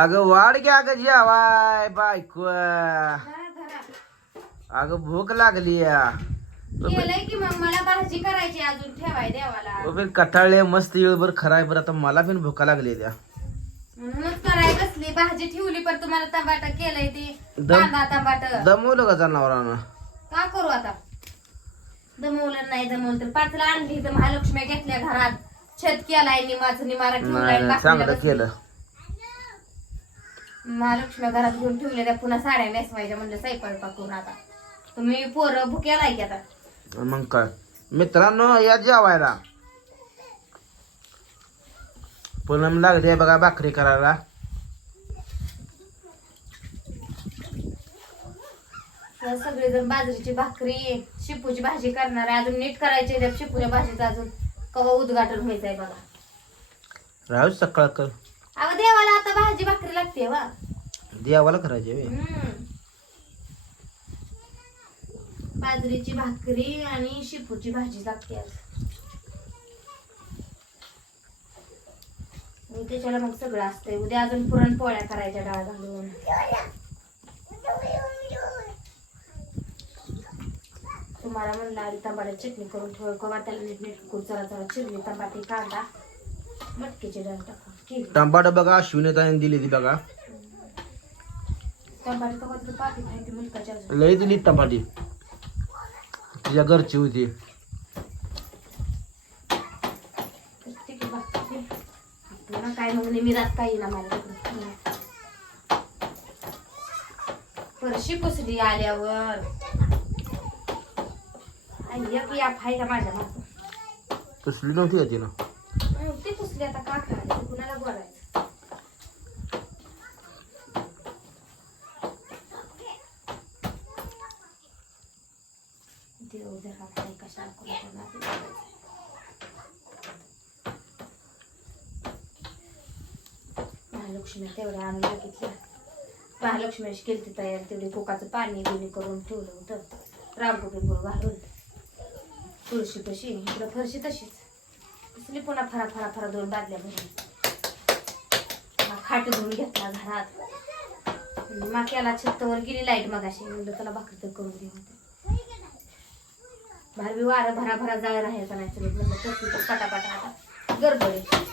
अगं वाढ घ्या अगं जेवाय बायको. अगं भूक लागली या. केलंय की मग? मला भाजी करायची अजून ठेवाय देवाला. कटाळले मस्त येळभर खराय बरं. आता मला पण भूका लागली त्या. म्हणूनच कराय बसली. भाजी ठेवली पण तुम्हाला टमाटा केलंय ती. दम- कांदा टमाट दमवलं का जनावरांना? का करू आता? दमवलं नाही दमवलं तर पाचला आणली. तर महालक्ष्मी घेतल्या घरात. छत केलाय निमाच निमारा ठेवलाय नाही, चांगलं बसली. केलं. महालक्ष्मी घरात घेऊन ठेवल्या त्या पुन्हा साड्या नेसवायच्या म्हणलं स्वयंपाक करून आता. तुम्ही पोरं भुक्याला आहे की आता मग काय? मित्रांनो या जेवायला. पूनम लागली आहे बघा भाकरी करायला. तर सगळेजण बाजरीची भाकरी शिपूची भाजी करणार आहे. अजून नीट करायची त्या शिपूच्या भाजीचं अजून. कवा उद्घाटन व्हायचंय बघा. राहू सकाळ कर. अगं देवाला आता भाजी भाकरी लागते वा देवाला करायचे बे. हम्म. बाजरीची भाकरी आणि शिपूची भाजी लागते आज. आणि त्याच्याला मग सगळं असतंय. उद्या अजून पुरणपोळ्या करायच्या डाळ घालून तुम्हाला म्हणलं आधी टमाट्याची चटणी करून ठेव. किंवा त्याला नीट नीट चला चिरली टमाटे कांदा मटकीची डाळ टाका. केली टमाटर बघा अश्विनीताने दिली ती बघा. टमाटे लई दिली टमाटी. तिच्या घरची होती. काय मग नेहमी रात काही ना मला पुसली आल्यावर. एक या फाय का माझ्या. कसली नव्हती का तिनं? ती पुसली आता का करायचं कुणाला बोलायचं देव जरा काय कशाला कोणाला बोलायचं. महालक्ष्मी तेवढ्या आम्ही बघितल्या. महालक्ष्मीची केली ती तयार तेवढी कोकाचं पाणी बिणी करून ठेवलं होतं. रामटोपी करून घालून तुळशी कशी इकडं फरशी तशीच. कसली पुन्हा फरा फरा फरा दोन बादल्या भरून. खाट धुवून घेतला घरात. मग याला छत्तावर गेली लाइट मग अशी म्हणलं त्याला भाकरी तर करून दे म्हणते भारी वारं भरा भरा जाळ राहायचं नाही चलत म्हणलं करते आता. गडबड आहे.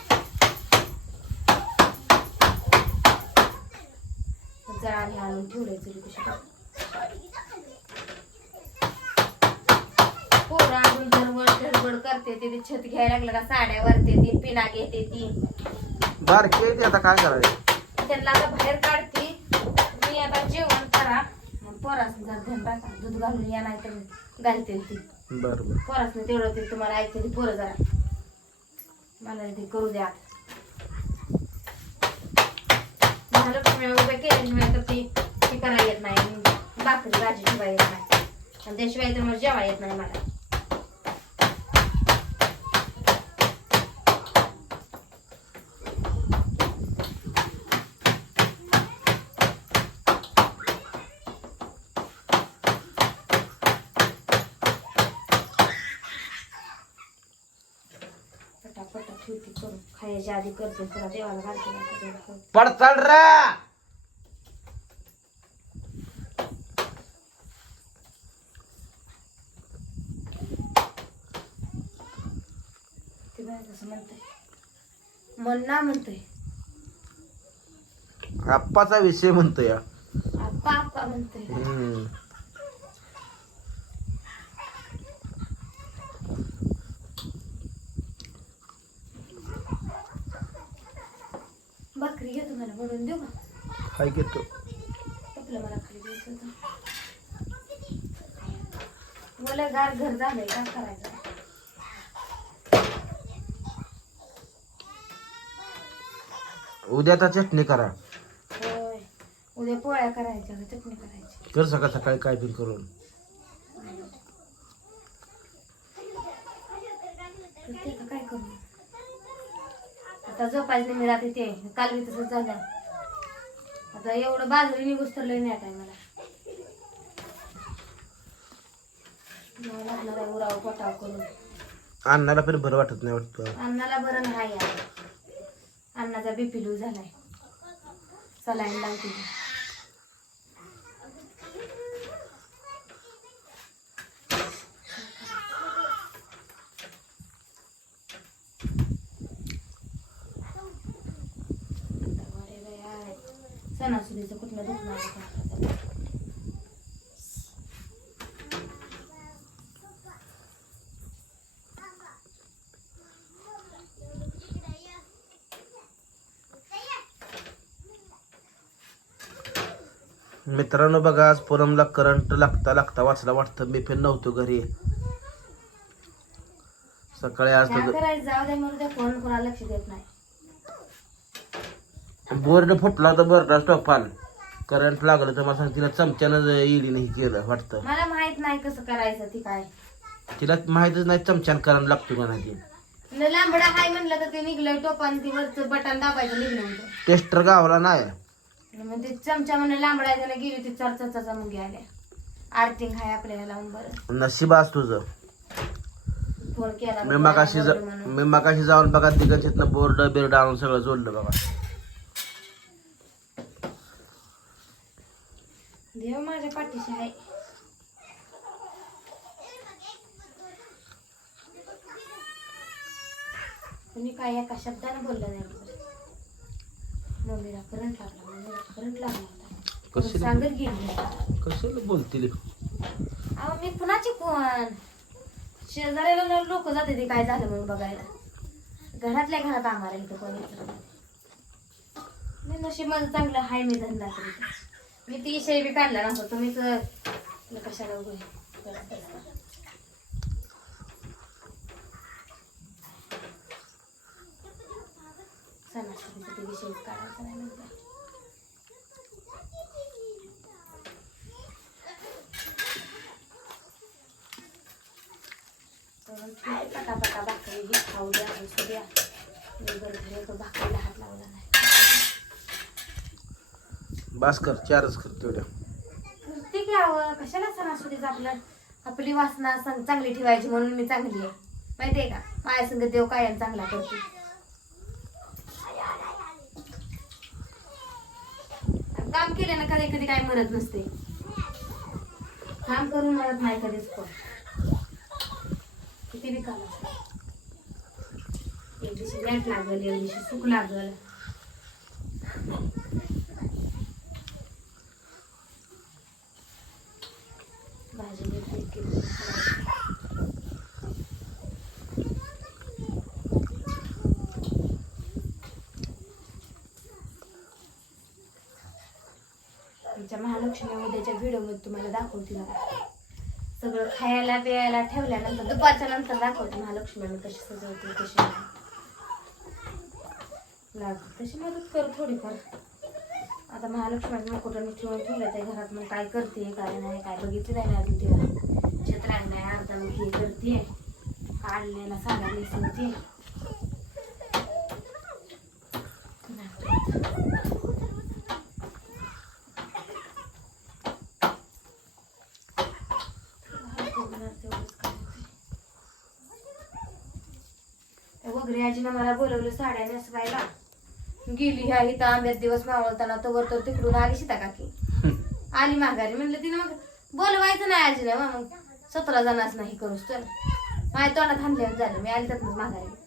जरा हे आणून ठेवलंय चुली कशी पोरं अजून धडबड धडबड करते ते छत घ्यायला लागलं का? साड्या वरते ती पिना घेते ती. बारकी आहे ती आता काय करायचं? त्यांना आता बाहेर काढते. मी आता जेवण करा. मग पोरास जर राखा. दूध घालून या नाही तर घालते ती. बरं बरं. पोरासने तेवढं ते तुम्हाला ऐकते ती पोरं जरा. मला ते करू द्या. महालक्ष्मी उभे केल्याशिवाय तर ती ती करायला येत नाही भाकरी भाजी शिवाय येत नाही. आणि त्याशिवाय तर मग जेवा येत नाही मला. पटापट करून. खायच्या आधी करते तुला देवाला घालते नाही रा! पडचाल कसं म्हणतंय. आप्पाचा विषय म्हणतो या आप्पा आप्पा म्हणतोय. हम्म. भाकरी घेतो मला बनवून देऊ का? काय घेतो आपलं मला खाली द्यायचं होतं. मला गार घर झालंय काय करायचं? उद्या आता चटणी करा. होय. उद्या पोळ्या करायच्या का चटणी करायची. कर सकाळ सकाळी काय पण करून. तर ते आता काय करू? आता झोपायचं नाही मी रात्री ते. काल मी तसंच झालं. आता एवढं बाजरी निघूस तर लय नाही काय मला. मला लागणार आहे उराव पटाव करून. अन्नाला पण बरं वाटत नाही वाटतं. अन्नाला बरं नाही आहे. अन्नाचा बीपी लू झालाय. सलाईन लावते. सणासुदीचं कुठलं दुखणं आलं का? मित्रांनो बघा आज पूनमला करंट लागता लागता वाचला वाटतं. मी पण नव्हतो घरी. सकाळी आज काय तर करायचं? जाऊ दे म्हणून त्या फोन कोणाला लक्ष देत नाही. बोर्ड फुटला होता बोर्डा टोपाल करंट लागलं तर मला सांग तिला चमच्यानं इडी नाही केलं वाटतं. मला माहीत नाही कसं करायचं ती काय. तिला माहितच नाही चमच्यानं करंट लागतो का नाही न लांबडा हाय म्हणलं तर ते निघलं टोपान ती वरचं बटन दाबायचं निघलं होतं टेस्टर गावला नाही. मग ते चमचा म्हणून लांबडा त्याला गेली ती चार चाचा मुंगी आल्या आर्थिंग हाय आपल्याला लावून बरं. नशीब आज तुझं. फोन केला मी मगाशी जा- म्हणून. मी मगाशी जाऊन बघा तिकडच्यातनं बोर्ड बिर्ड आणून सगळं जोडलं बघा. देव माझ्या पाठीशी आहे. तुम्ही काय एका शब्दाने बोललं नाही. मम्मीला करंट लागला मम्मीला करंट लागला होता. कशी सांगत गेली कशाला बोलतील? अहो मी कुणाची कोण? शेजाऱ्याला लोक जाते ते काय झालं म्हणून बघायला. घरातल्या घरात आम्हाला इथं कोणी मी नशीब माझं चांगलं हाय मी धंदा मी ती इशय बी काढला नव्हता तुम्हीच तुला कशाला उभं करत बसता? विषय काढायचा नाही म्हणते पटापटा भाकरी ही खाऊ द्या बसू द्या मी भाकरीला हात लावला नाही बास कर चारच कर तेवढ्या. ते घ्यावं कशाला सणासुदीच आपलं? आपली वासना चांगली ठेवायची म्हणून मी चांगली आहे. माहितीये का? माझ्या संग देव कायम चांगला करते. काम केल्यानं कधी कधी काय म्हणत नसते. काम करून म्हणत नाही कधीच पण किती बी काम असतं. एक दिवशी लाइट लागल एक दिवशी सुख लागल. भाजी. लक्ष्मी उद्याच्या व्हिडिओमध्ये तुम्हाला दाखवते बघा. सगळं खायला प्यायला ठेवल्यानंतर दुपारच्या नंतर दाखवते महालक्ष्मी कशी सजवते कशी नाही. तशी मदत कर थोडीफार. आता महालक्ष्मी मुकुटं मी ठेवून ठेवलं त्या घरात मग काय करते काय नाही काय बघितलं नाही अजून तिला. छत्र नाही अर्धा मग हे करते. काढलेला साड्या नेसवते वगैरे आजीनं मला बोलवलं साड्या नेसवायला गेली ह्या इथं आंब्यात दिवस मावळताना तवर तर तिकडून आली सीता काकी. आली माघारी. म्हणलं तिनं मग बोलवायचं नाही आजीला. मग सतरा जणांच नाही करूस तर. माझ्या तोंडात हाणल्यावर झालं. मी आली त्यातनंच माघारी.